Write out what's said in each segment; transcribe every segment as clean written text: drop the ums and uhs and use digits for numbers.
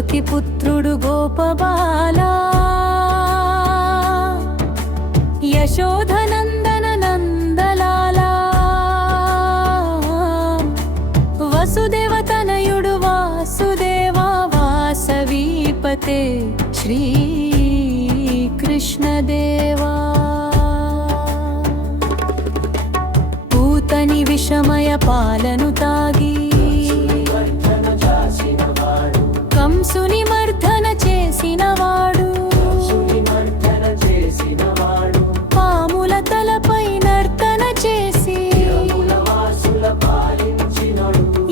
దేవకి పుత్రుడు గోపబాలా, యశోధనందన నందలాలా, వసుదేవతనయుడు వాసుదేవా వాసవీపతే శ్రీకృష్ణదేవా. పూతని విషమయ పాలను తాగి కంసుని మర్దన చేసినవాడు, పాముల తలపై నర్తన చేసి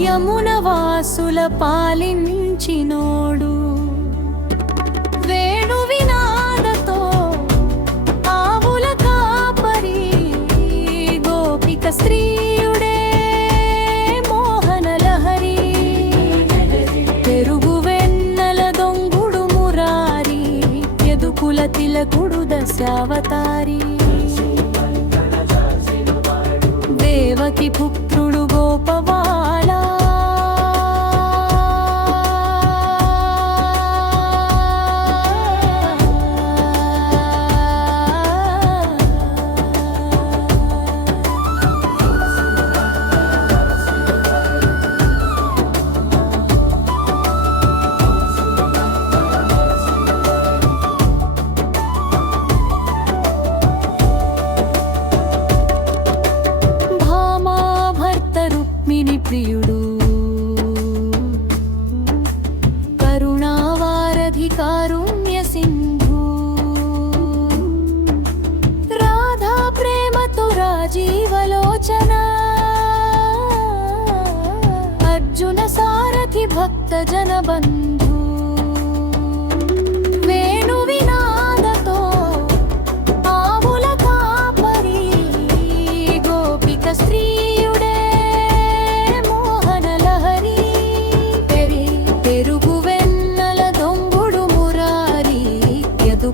యమున వాసుల పాలించినోడు. వేణు వినాదతో ఆవుల కాపరి, గోపిక స్త్రీయుడే మోహన లహరి, పెరుగు వెన్నెల దొంగుడు మురారి, యదుకుల తిలకుడు దశావతారి. దేవకి పుత్రుడు గోపబాలా, ప్రియుడు కరుణావారధి కారుణ్య సింధు, రాధా ప్రేమతో రాజీవలోచన, అర్జున సారథి భక్త జన బంధు. వేణు వినాదతో ఆవుల కాపరి, గోపిక స్త్రీయుడే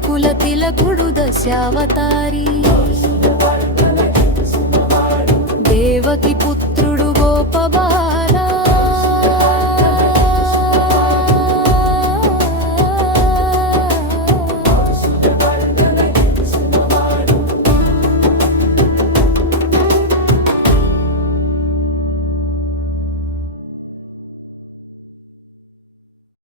కుల తిలకుడు దశావతారి. దేవకి